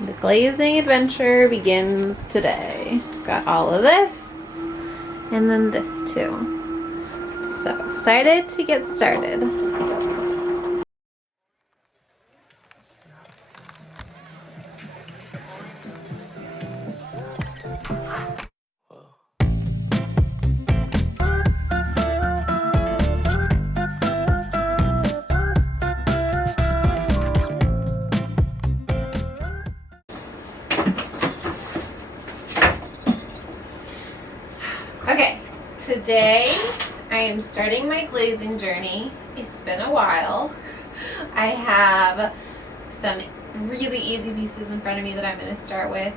The glazing adventure begins today. Got all of this, and then this too. So excited to get started. Okay, today I am starting my glazing journey. It's been a while. I have some really easy pieces in front of me that I'm going to start with.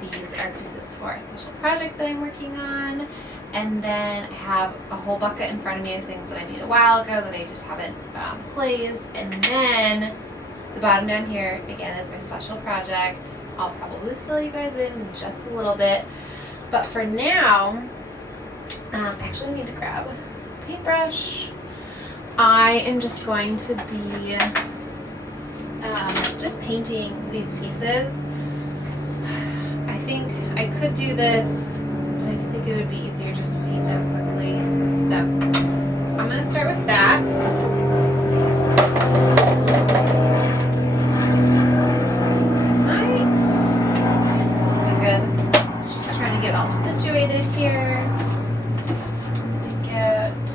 These are pieces for a special project that I'm working on. And then I have a whole bucket in front of me of things that I made a while ago that I just haven't glazed. And then the bottom down here, again, is my special project. I'll probably fill you guys in just a little bit. But for now, I actually need to grab a paintbrush. I am just going to be just painting these pieces. I think I could do this, but I think it would be easier just to paint them quickly. So I'm going to start with that. Get all situated here. Let's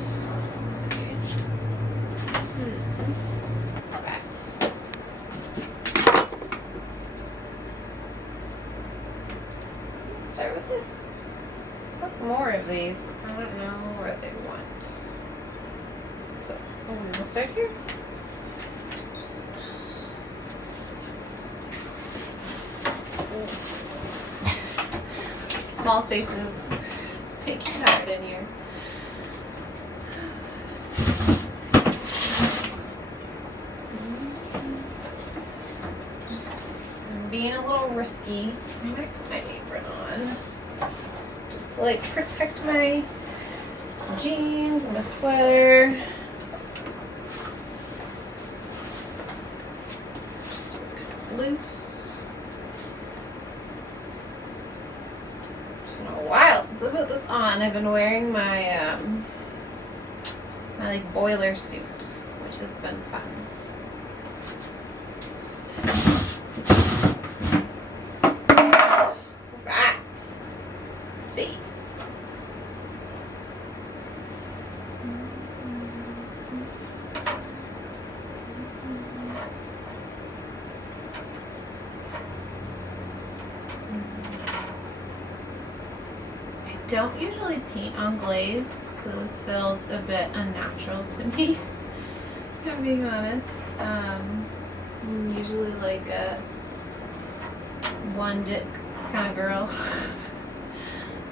see. Perfect. Start with this. What more of these? I don't know where they want. So, we'll start here. Small spaces make it hard in here. I'm being a little risky. I might put my apron on just to like protect my jeans and my sweater. Just loose. A while since I put this on. I've been wearing my my like boiler suit, which has been fun. Right. Let's see. Don't usually paint on glaze, so this feels a bit unnatural to me, if I'm being honest. I'm usually like a one dip kind of girl.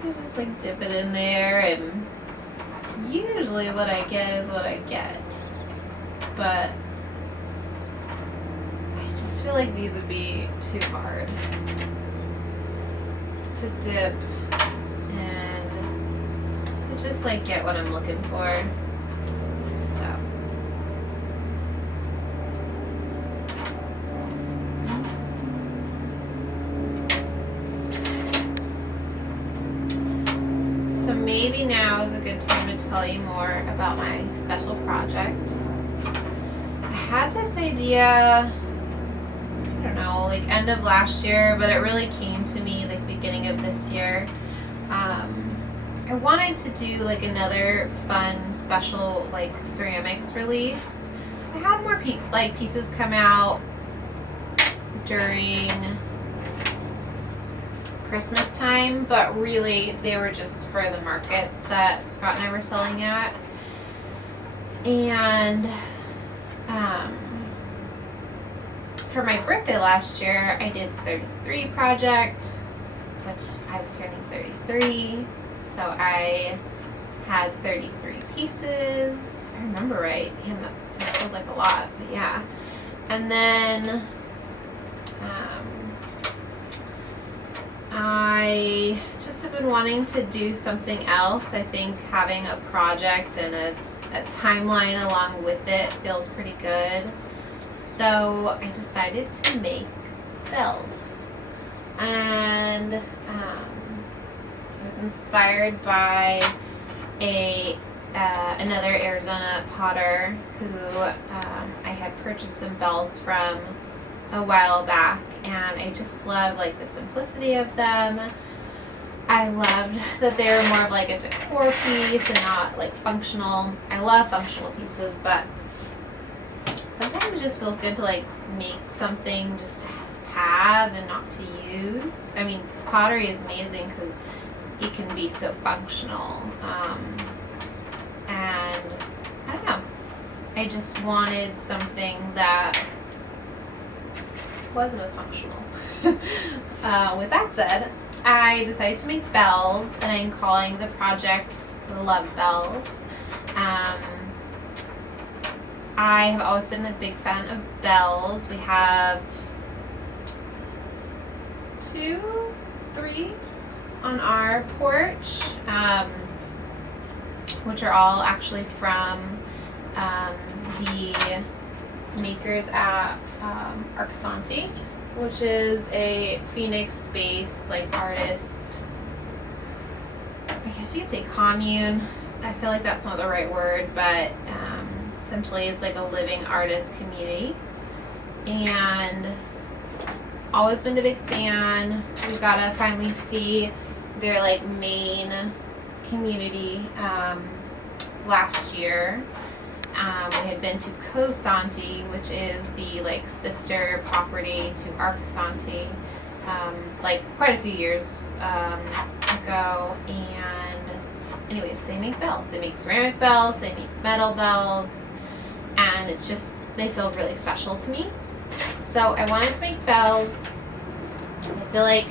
I just like dip it in there, and usually what I get is what I get. But I just feel like these would be too hard to dip. Just like get what I'm looking for. So maybe now is a good time to tell you more about my special project. I had this idea, I don't know, like end of last year, but it really came to me like beginning of this year. I wanted to do like another fun special like ceramics release. I had more pieces come out during Christmas time, but really they were just for the markets that Scott and I were selling at. And for my birthday last year, I did the 33 project, which I was turning 33. So I had 33 pieces. I remember right. Man, that feels like a lot, but yeah. And then I just have been wanting to do something else. I think having a project and a timeline along with it feels pretty good. So I decided to make bells. And it was inspired by another Arizona potter who I had purchased some bells from a while back, and I just love like the simplicity of them. I loved that they were more of like a decor piece and not like functional. I love functional pieces, but sometimes it just feels good to like make something just to have and not to use. I mean, pottery is amazing because it can be so functional. And I don't know, I just wanted something that wasn't as functional. With that said, I decided to make bells, and I'm calling the project Love Bells. I have always been a big fan of bells. We have 2, 3 on our porch, which are all actually from the makers at Arcosanti, which is a Phoenix-based like artist, I guess you could say commune. I feel like that's not the right word, but essentially it's like a living artist community, and always been a big fan. We got to finally see their like main community last year. We had been to Cosanti, which is the like sister property to Arcosanti, like quite a few years ago. And anyways, they make bells. They make ceramic bells, they make metal bells, and it's just, they feel really special to me. So I wanted to make bells. I feel like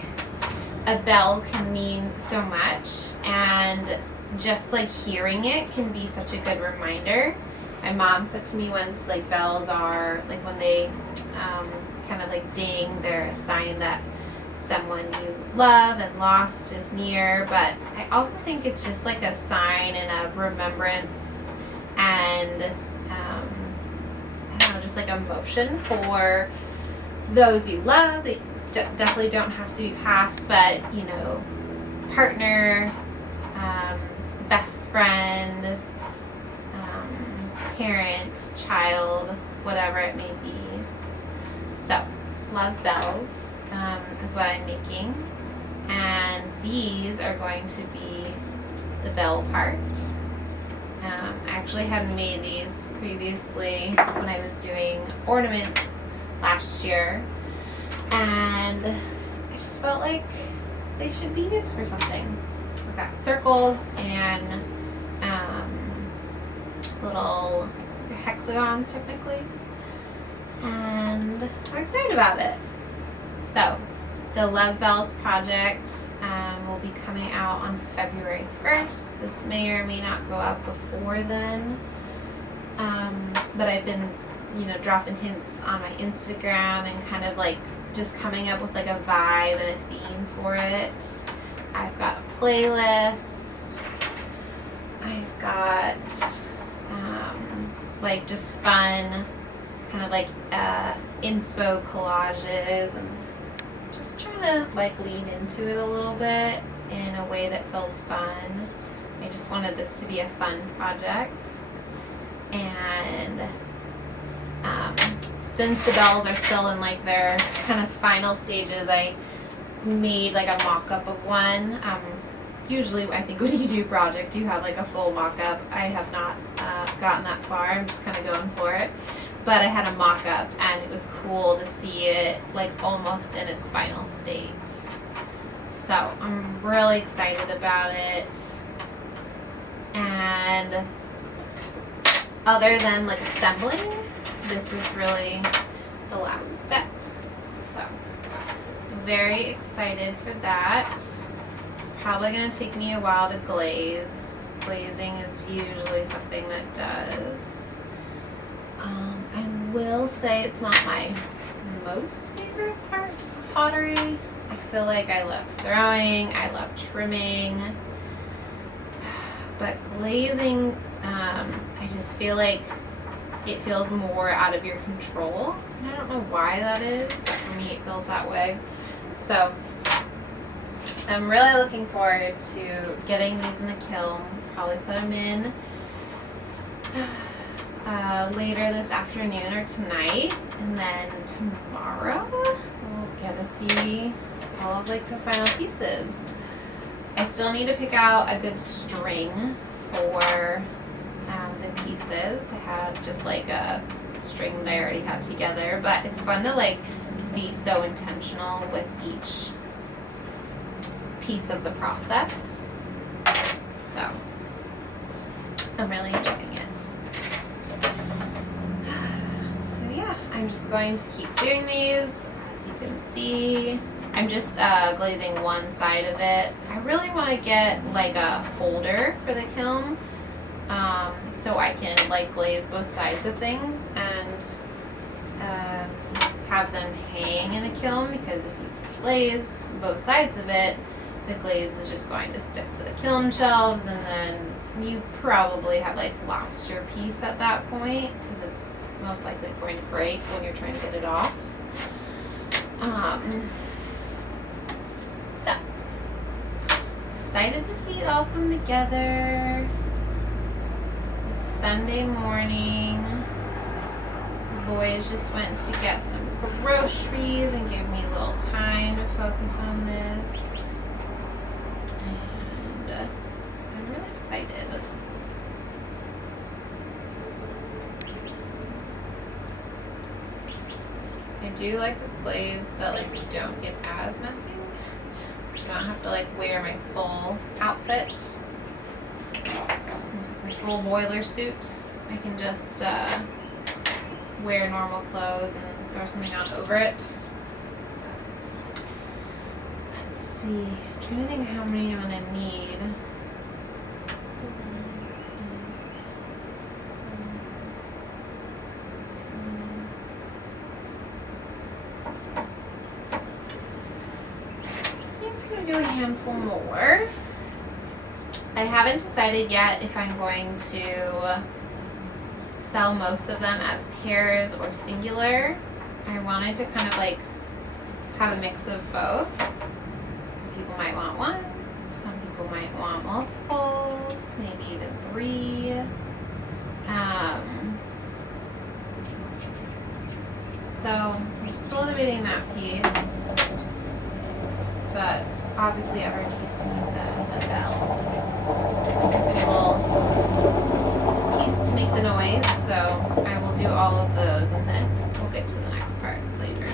a bell can mean so much, and just like hearing it can be such a good reminder. My mom said to me once, like, bells are like when they kind of like ding, they're a sign that someone you love and lost is near. But I also think it's just like a sign and a remembrance, and I don't know, just like emotion for those you love. They definitely don't have to be past, but you know, partner, best friend, parent, child, whatever it may be. So, love bells is what I'm making, and these are going to be the bell part. I actually had made these previously when I was doing ornaments last year, and I just felt like they should be used for something. I've got circles and little hexagons technically, and I'm excited about it. So the Love Bells project will be coming out on February 1st. This may or may not go up before then, but I've been, you know, dropping hints on my Instagram and kind of like just coming up with like a vibe and a theme for it. I've got a playlist. I've got like just fun kind of like inspo collages, and just trying to like lean into it a little bit in a way that feels fun. I just wanted this to be a fun project, and since the bells are still in like their kind of final stages, I made like a mock-up of one. Usually I think when you do project you have like a full mock-up. I have not gotten that far. I'm just kind of going for it, but I had a mock-up, and it was cool to see it like almost in its final state. So I'm really excited about it, and other than like assembling, this is really the last step. So I'm very excited for that. Probably going to take me a while to glaze. Glazing is usually something that does. I will say it's not my most favorite part of pottery. I feel like I love throwing, I love trimming, but glazing, I just feel like it feels more out of your control. And I don't know why that is, but for me it feels that way. So I'm really looking forward to getting these in the kiln. Probably put them in later this afternoon or tonight, and then tomorrow we'll get to see all of like the final pieces. I still need to pick out a good string for the pieces. I have just like a string that I already had together, but it's fun to like be so intentional with each piece of the process. So I'm really enjoying it. So yeah, I'm just going to keep doing these. As you can see, I'm just glazing one side of it. I really want to get like a holder for the kiln, so I can like glaze both sides of things and have them hang in a kiln, because if you glaze both sides of it, the glaze is just going to stick to the kiln shelves, and then you probably have like lost your piece at that point, because it's most likely going to break when you're trying to get it off. So excited to see it all come together. It's Sunday morning. The boys just went to get some groceries and gave me a little time to focus on this. And I'm really excited. I do like the glaze that like you don't get as messy. So I don't have to like wear my full outfit, my full boiler suit. I can just wear normal clothes and throw something on over it. Let's see. I'm trying to think how many I'm gonna need. Do a handful more. I haven't decided yet if I'm going to sell most of them as pairs or singular. I wanted to kind of like have a mix of both. Some people might want one, some people might want multiples, maybe even 3. So I'm still debating that piece, but obviously every piece needs a bell. It's a little piece to make the noise, so I will do all of those and then we'll get to the next part later.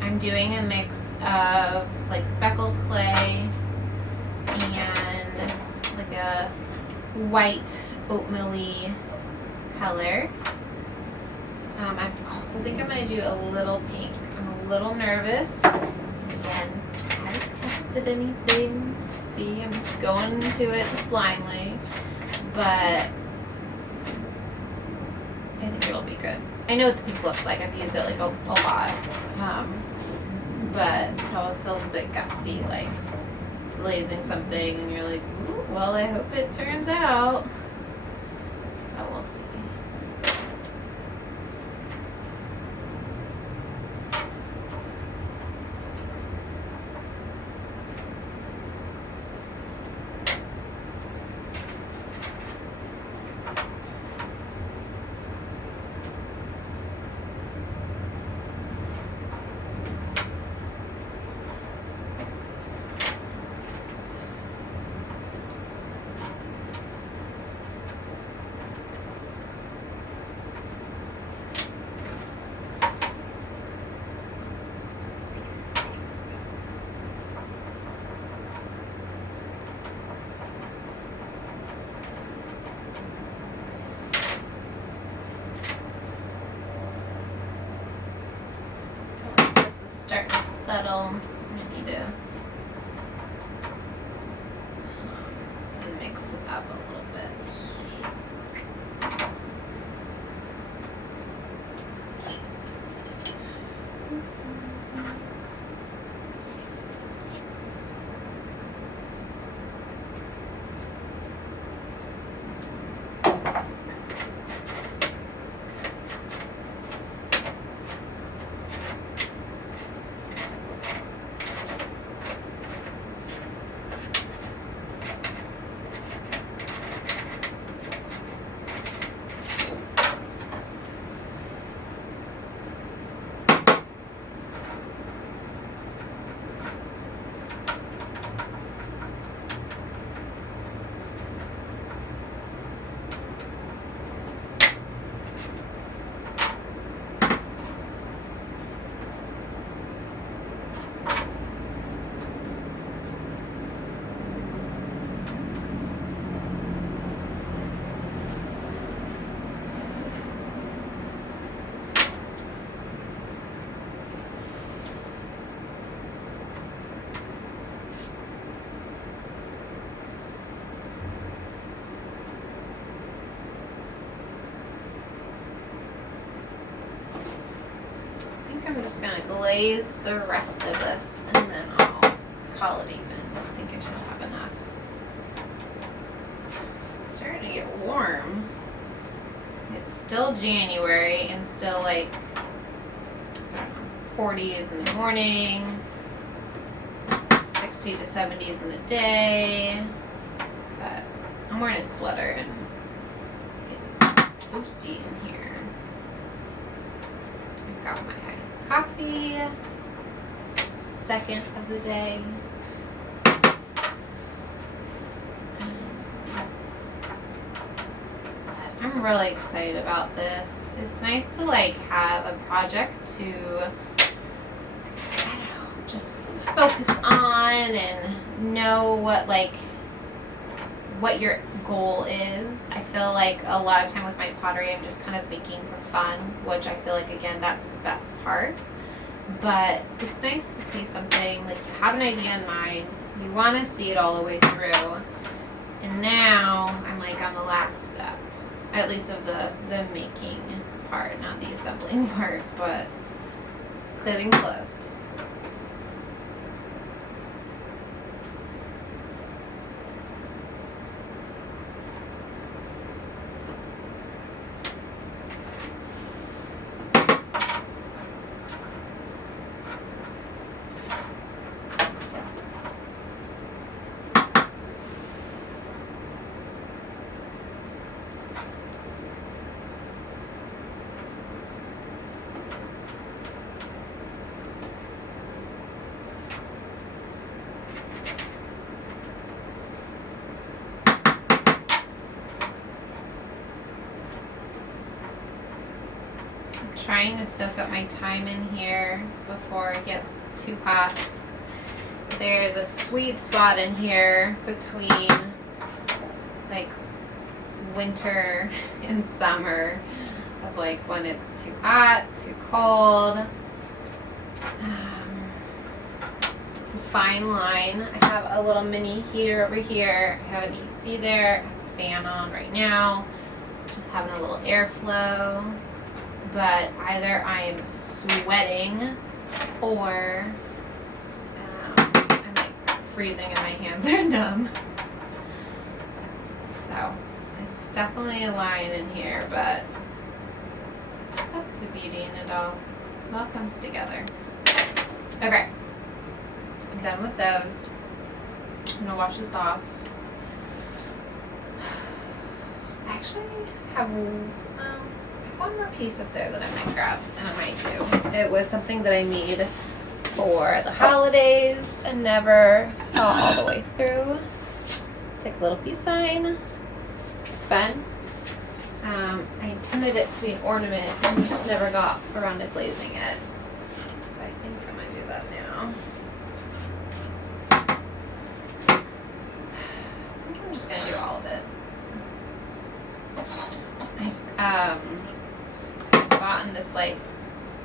I'm doing a mix of like speckled clay and like a white oatmeal-y color. I also think I'm going to do a little pink. I'm a little nervous. So again, I haven't tested anything. See, I'm just going into it just blindly. But I think it'll be good. I know what the pink looks like. I've used it like a lot. But I was still a bit gutsy, like glazing something and you're like, ooh, well, I hope it turns out. So we'll see. Starting to settle. I'm gonna need to mix it up a little bit. think I'm just gonna glaze the rest of this and then I'll call it even. I think I should have enough. It's starting to get warm. It's still January and still like, I don't know, 40s in the morning, 60 to 70s in the day. But I'm wearing a sweater and it's toasty in here. I've got my iced coffee, second of the day. I'm really excited about this. It's nice to like have a project to, I don't know, just focus on and know what your goal is. I feel like a lot of time with my pottery, I'm just kind of making for fun, which I feel like, again, that's the best part. But it's nice to see something, like you have an idea in mind, you want to see it all the way through, and now I'm like on the last step, at least of the making part, not the assembling part, but getting close. Trying to soak up my time in here before it gets too hot. There's a sweet spot in here between like winter and summer of like when it's too hot, too cold. It's a fine line. I have a little mini heater over here. I have an AC there. I have a fan on right now. Just having a little airflow. But either I'm sweating or I'm like freezing and my hands are numb. So it's definitely a line in here, but that's the beauty in it all. It all comes together. Okay, I'm done with those. I'm gonna wash this off. I actually have one more piece up there that I might grab, and I might do. It was something that I need for the holidays and never saw all the way through. It's like a little peace sign. Fun. I intended it to be an ornament and just never got around to glazing it. So I think I'm going to do that now. I think I'm just going to do all of it. I bought this like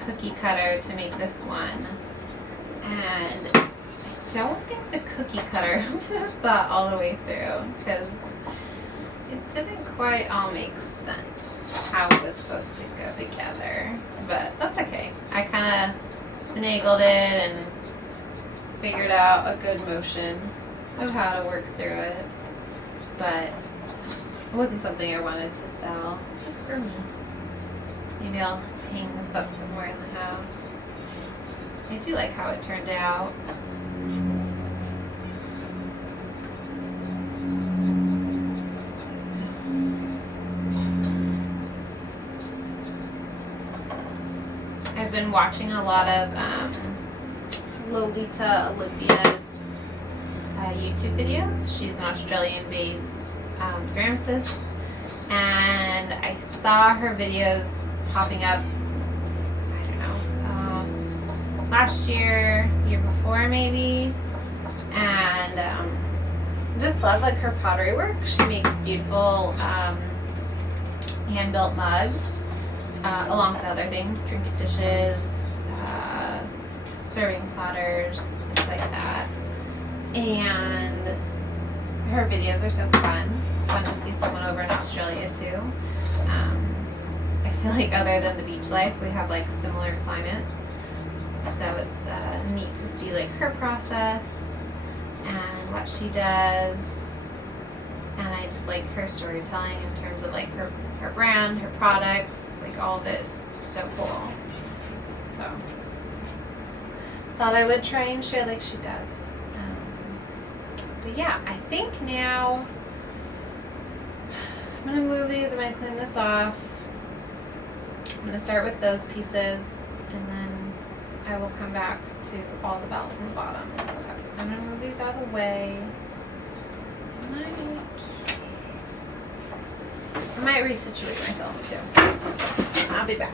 cookie cutter to make this one, and I don't think the cookie cutter was thought all the way through because it didn't quite all make sense how it was supposed to go together, but that's okay. I kind of finagled it and figured out a good motion of how to work through it, but it wasn't something I wanted to sell, just for me. Maybe I'll hang this up somewhere in the house. I do like how it turned out. I've been watching a lot of Lolita Olivia's YouTube videos. She's an Australian-based ceramicist, and I saw her videos popping up, I don't know, last year before maybe, and just love like her pottery work. She makes beautiful hand-built mugs, along with other things, trinket dishes, serving platters, things like that. And her videos are so fun. It's fun to see someone over in Australia too. I feel like other than the beach life, we have like similar climates. So it's neat to see like her process and what she does. And I just like her storytelling in terms of like her brand, her products, like all of it is so cool. So thought I would try and share like she does. But yeah, I think now I'm gonna move these. I'm gonna clean this off. I'm gonna start with those pieces, and then I will come back to all the bells in the bottom. So I'm gonna move these out of the way. I might resituate myself too. So I'll be back.